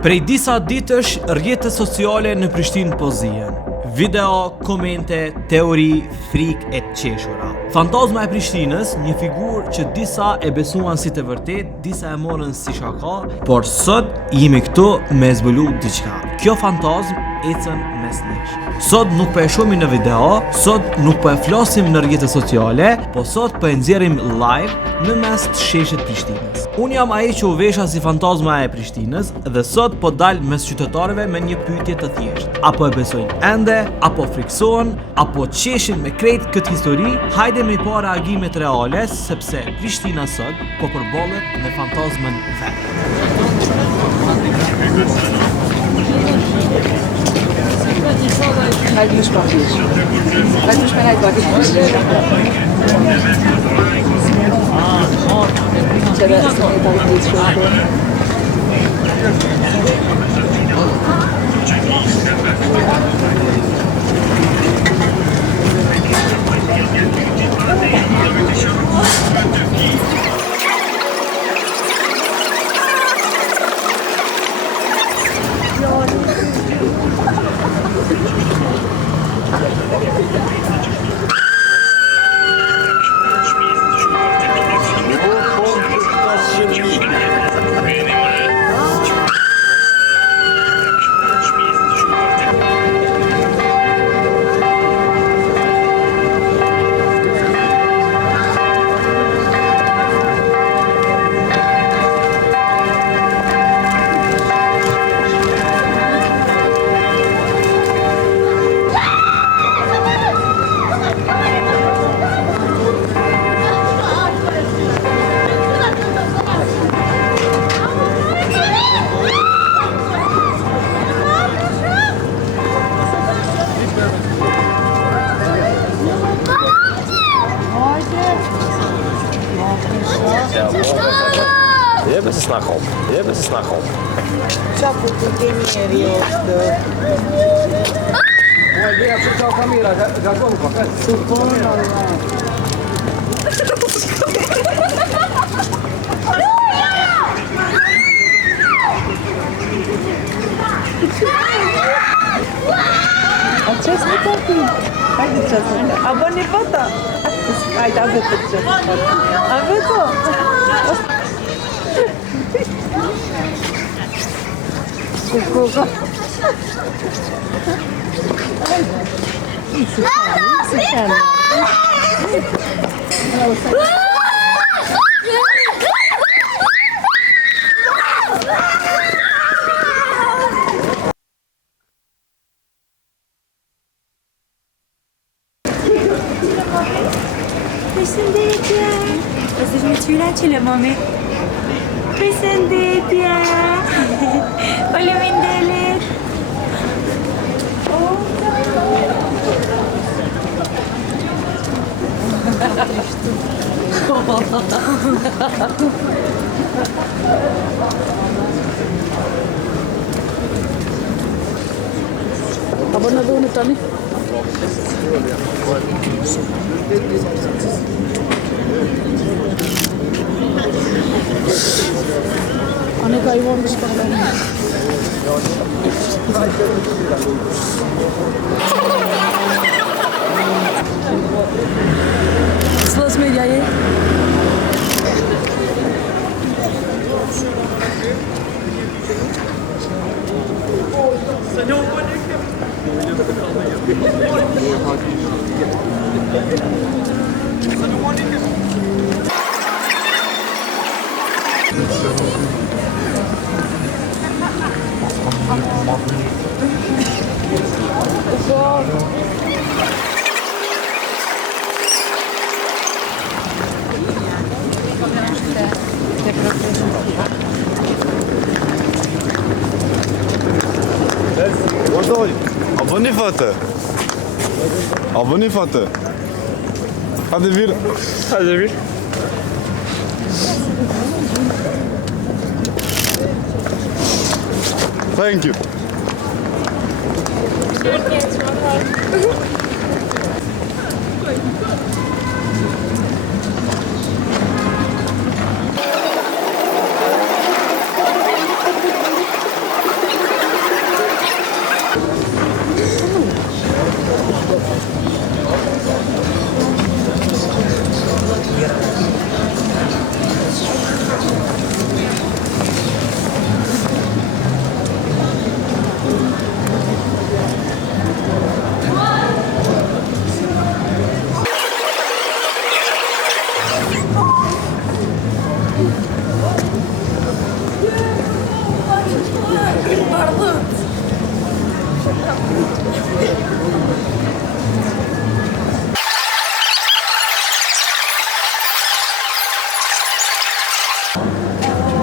Prej disa ditësh, rrjetet sociale në Prishtinë po zihen. Video, komente, teori, frikë e qeshura. Fantazma e Prishtinës, një figurë që disa e besuan si të vërtet, disa e morën si shaka, por sot jemi këtu me zbulu diçka. Kjo fantazm ecën mes nesh. Sot nuk po e shohim në video, sot nuk po e flasim në rrjetet sociale, po sot po e nxjerrim live në mes të sheshit Prishtinës. Unë jam ai që u vesha si fantazma e Prishtinës dhe sot po dal mes qytetarëve me një pyetje të thjeshtë. Apo e besojnë ende, apo friksohen, apo qeshin me krejt këtë histori? Hajde me pa reagimet reale, sepse Prishtina sot po përballet me fantazmën vet. Halt mich mal nicht. Halt mich mal halt mal nicht. Jebe se snahom, jebe se snahom. Çfarë po të kemi njeri është? Oj, ja që qao kamera, ga konë po, këtë. Subhanallah. A qes në të ti? Hajde qes në të. A bo një foto? Hajde, a vetë të qes në foto. A vetë? Kukuka. Përshëndetje. Ose më qyra që le mami. Përshëndetje. Faleminderit. Apo në dhune tani? Ane ka i vonë në shkallani. Slës media je? Vazhdoj, a bëni fatë? A bëni fatë? Hajde vir. Hajde vir. Thank you.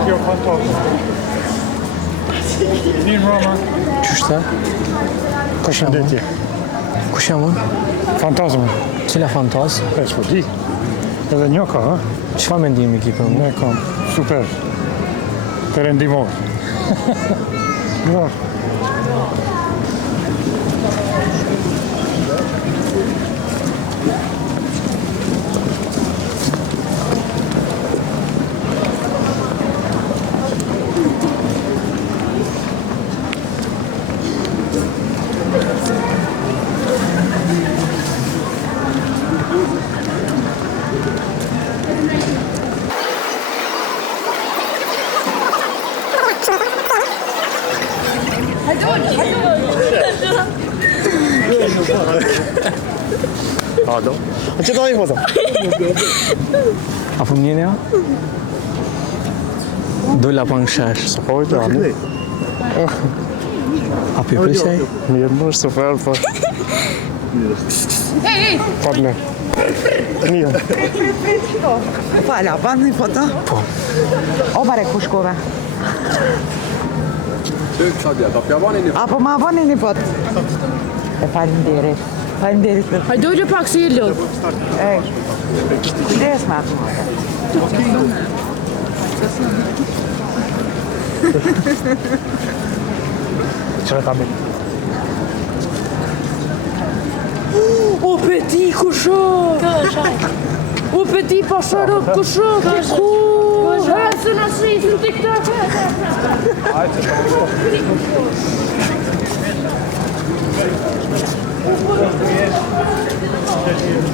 Kjo fantazm. Mirë mama. Qyshta? Përshëndetje. Kush jam unë? Fantazma. Cila fantaz? E s'po di. Edhe një ka, ha? Çfarë mendimi ki për mua? Ne kam super. Perëndimor. Ja. Pardon? A që ta i foto? Apo mjene ja? Dolla pa në shesh. Së pojtë, ani? A pi prisej? Mirë më është super, po. Padme. Mirë. Fala, ban një foto? Po. O bare ku shkove? Apo ma bani një foto? E falinderit. Falinderit për... Hajde pak si e lëd. E, kujdes me atë. Qëre ta mi. O peti kusho. O peti pasharot kusho. Ku? Hësë në shritë në TikTok.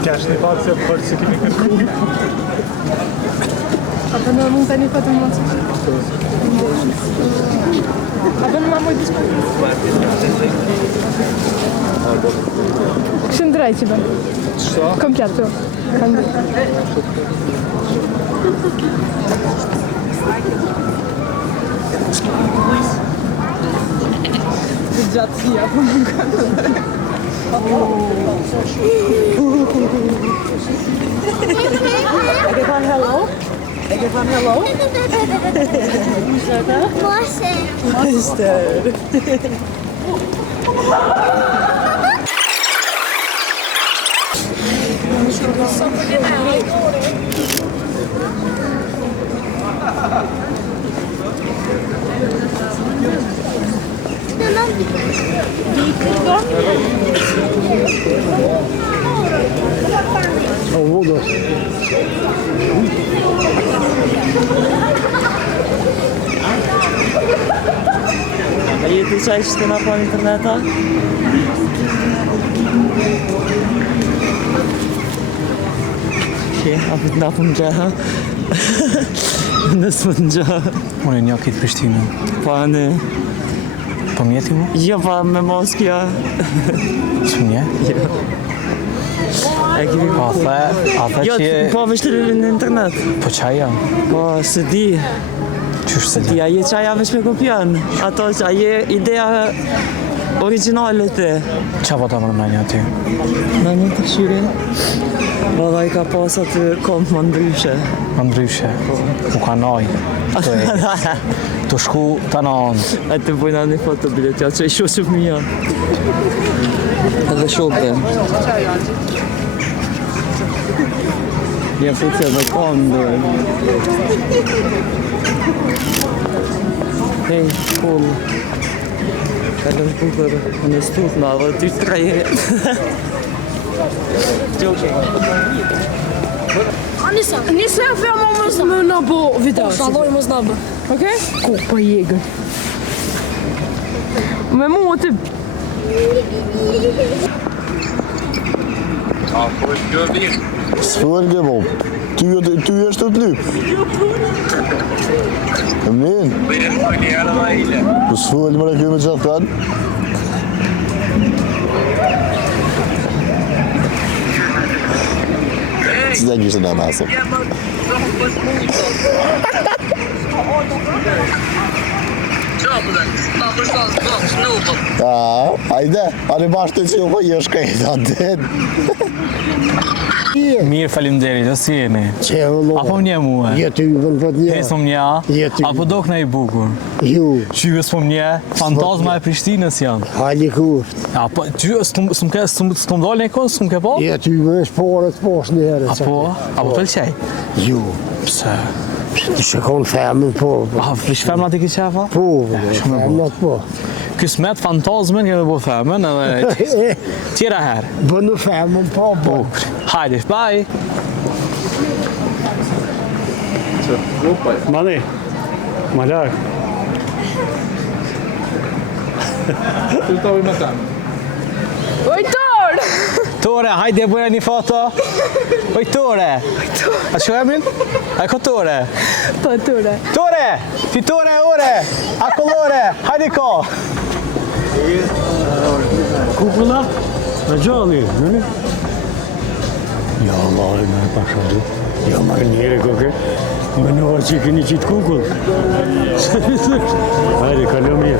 Kjash një fatë se për që kemi kërku. Apo në mund të një fatë më të. Apo në mamoj të Këshën draj që bërë. Qëta? Komplet të. Gjatësia, po më kanë. E ke thonë hello? E ke thonë hello? Monster. A jeti qaj që të nga po në interneta? Që, apë të nga po në gjëha? Nësë më në gjëha. Unë e një këtë Prishtinë. Pa në... Po mjeti mu? Jo, pa me Moskja. Së mje? Jo. E kemi A the jo, që... po vështërë në internet. Po qaj jam? Po, së di. Qysh se Ti di? aje qaja veç me kopjan. Ato që aje ideja originale të. Qa po ta mërmënja aty? Në një të këshyre. Valla i ka pas atë kom më ndryshe. Më ndryshe. U ka noj. Të shku të në andë. A të bujna një foto bilet, ja që i shoqë më mija. Edhe shoqë. Ja pëtja dhe kondë. Hej, cool. Edhe në bukër, në stutna, dhe ty të traje. Një selfie ama më në bo video. Shaloj më zna bë. Okej? Ku pa jegën. Me mu o ty. Sfërgë, po. Ty është të lyp. E min? Po sfërgë më në kjo me qatë kanë? Si da gjishtë në masëm. Hajde, ani bashkë të që po je shkejt atë. Mirë, faleminderit, a si jeni? Apo një mua? Jetë ju vën vët një. Pesëm një, apo do këna i bukur? Ju. Qyve s'pom një, fantazma e Prishtinës janë. Hali kuft. Apo, ty s'kom dollë një konë, s'kom ke po? Jetë ju vën shporët poshtë një herë. Apo pëlqej? Ju. Pse? Të shikon femën po. A, frish femnat i ki qefa? Po, femnat po. Kësmet fantazmen kemi bo femën edhe tjera herë. Bënu femën po, po. Hajde, bye! Mani, ma larg. Oj, Tor! Tore, hajde bëra një foto. Oj, Tore. A që emin? A ko Tore? Po, Tore. Tore! Ti Tore ore! A kolore! Hajde ko! Kukulla? Në gjalli, nëni? Ja, Allah, me pasha du. Ja, marrë njëre koke. Më nëva që keni qitë kukull. Hajde, kalëm një.